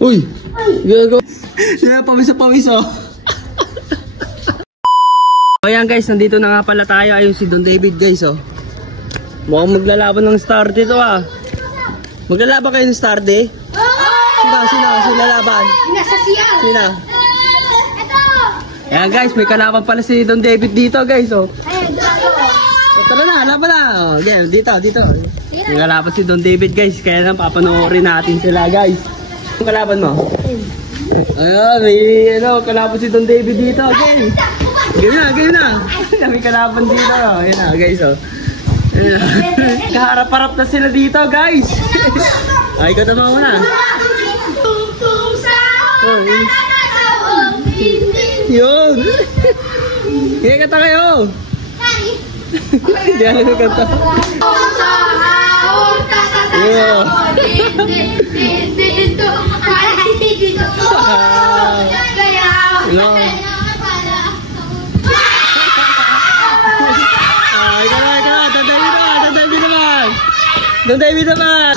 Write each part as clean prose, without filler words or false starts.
Uy! Gago! Siya, pawis oh. So ayan guys, nandito na nga pala tayo. Ayun si Don David guys oh. Mukhang maglalaban ng star dito ah. Maglalaban kayo ng star day? Sino lalaban? Sino? Ayan guys, may kalaban pala si Don David dito guys oh. Tara na, laban na. Okay, dito. May kalaban si Don David guys, kaya lang papanoorin natin sila guys. Ang kalaban mo? Ayan, may kalaban si Don David dito guys. Ganyan na. May kalaban dito. Ayan na guys oh. Kaharap-harap na sila dito guys. Ay, ikaw tama mo na. Yun. Kaya kata kayo. Hindi alam yung kanta. Don David naman!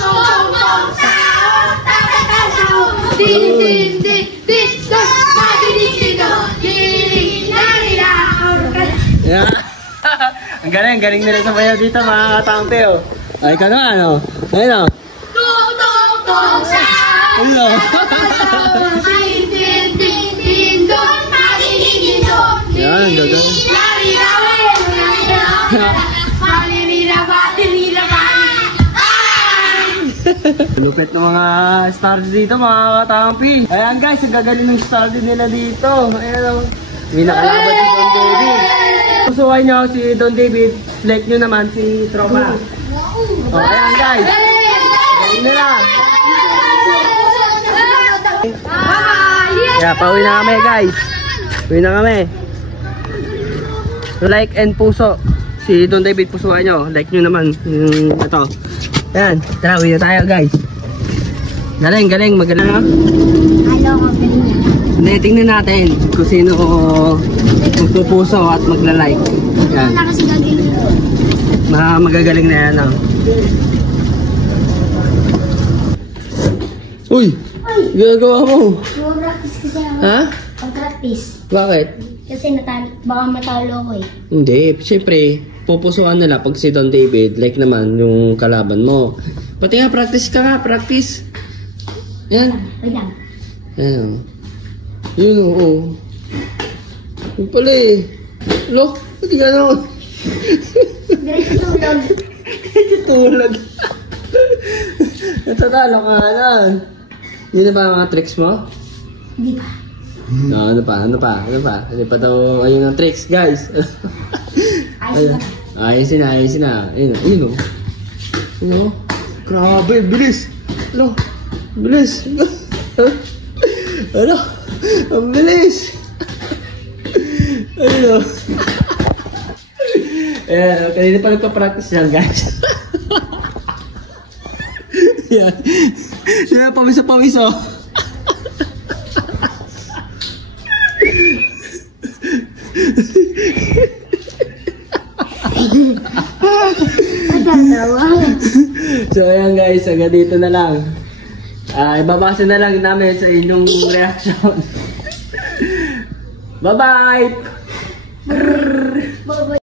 Ang galing nila sa bayaw dito mga katampi oh. Ay ka na ano? Ayun oh. Ayun oh. Yan, gagawin. Lupit ng mga stars dito mga katampi. Ayan guys, ang gagaling ng stars nila dito. Ayan o. May nakalaban si Don David. Pusuhan nyo si Don David. Like nyo naman si Tropa. O ayan guys. Galing nila. Kaya pauwi na kami guys. Pauwi na kami. Like and puso. Si Don David pusuhan nyo. Like nyo naman. Ito. Yan, tara, uwi na tayo guys. Galing, magaling. Hindi, tingnan natin kung sino magpupuso at magla-like. Yan. Magagaling na yan oh. Uy! Gagawa mo? Practice kasi ako. Ha? Pag-practice. Bakit? Kasi baka matalo ako eh. Hindi, siyempre pupusuan nila pag si Don David, like naman yung kalaban mo. Pati nga, practice ka nga, practice. Yan. Wait lang. Yan. Yun oo. Yun pala eh. Lo, pati gano'n. Diretso tulog. Tulog. Natatalo ka na. Yun na ba ang mga tricks mo? Hindi pa. No, ano pa? Ano pa daw, ayun ang tricks guys. Ayusin na. Ayun o. Grabe, bilis. Ano? Bilis. Ano? Ang bilis. Ayun o. Ayan, kanina pa nagpa-practice yan guys. Yan. Yan, pawis o. So ayan guys, hanggang dito na lang. Ibabasa na lang namin sa inyong reaction. Bye bye!